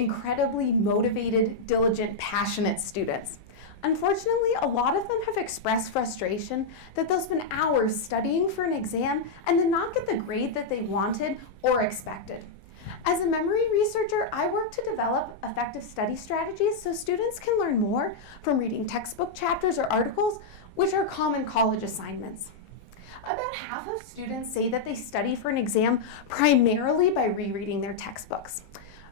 incredibly motivated, diligent, passionate students. Unfortunately, a lot of them have expressed frustration that they'll spend hours studying for an exam and then not get the grade that they wanted or expected. As a memory researcher, I work to develop effective study strategies so students can learn more from reading textbook chapters or articles, which are common college assignments. About half of students say that they study for an exam primarily by rereading their textbooks.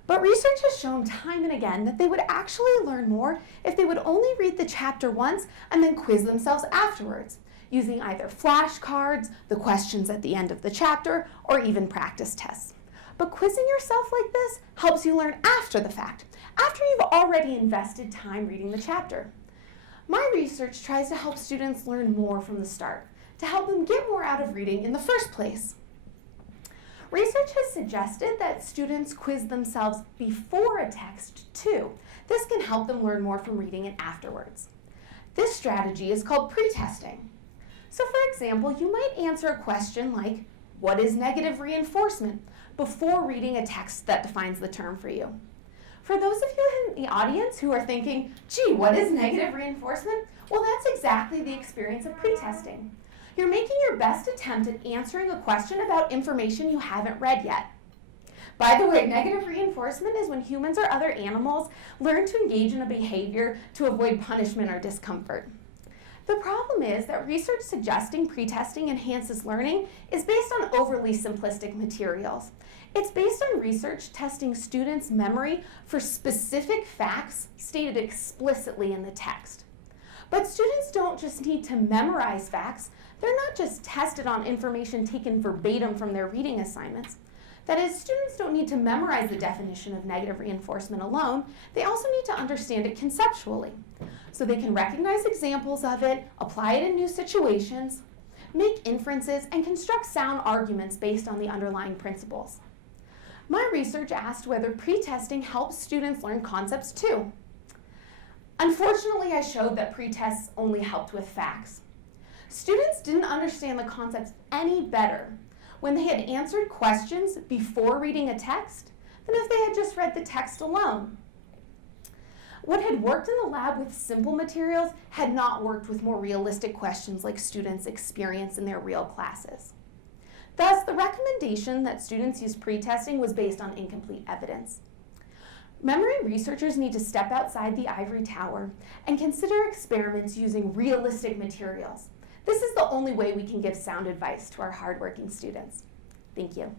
But research has shown time and again that they would actually learn more if they would only read the chapter once and then quiz themselves afterwards, using either flashcards, the questions at the end of the chapter, or even practice tests. But quizzing yourself like this helps you learn after the fact, after you've already invested time reading the chapter. My research tries to help students learn more from the start, to help them get more out of reading in the first place. Research has suggested that students quiz themselves before a text too. This can help them learn more from reading it afterwards. This strategy is called pre-testing. So for example, you might answer a question like, what is negative reinforcement, before reading a text that defines the term for you. For those of you in the audience who are thinking, gee, what is negative reinforcement? Well, that's exactly the experience of pre-testing. You're making your best attempt at answering a question about information you haven't read yet. By the way, negative reinforcement is when humans or other animals learn to engage in a behavior to avoid punishment or discomfort. The problem is that research suggesting pre-testing enhances learning is based on overly simplistic materials. It's based on research testing students' memory for specific facts stated explicitly in the text. But students don't just need to memorize facts. They're not just tested on information taken verbatim from their reading assignments. That is, students don't need to memorize the definition of negative reinforcement alone. They also need to understand it conceptually, so they can recognize examples of it, apply it in new situations, make inferences, and construct sound arguments based on the underlying principles. My research asked whether pre-testing helps students learn concepts too. Unfortunately, I showed that pre-tests only helped with facts. Students didn't understand the concepts any better when they had answered questions before reading a text than if they had just read the text alone. What had worked in the lab with simple materials had not worked with more realistic questions like students experience in their real classes. Thus, the recommendation that students use pre-testing was based on incomplete evidence. Memory researchers need to step outside the ivory tower and consider experiments using realistic materials. This is the only way we can give sound advice to our hardworking students. Thank you.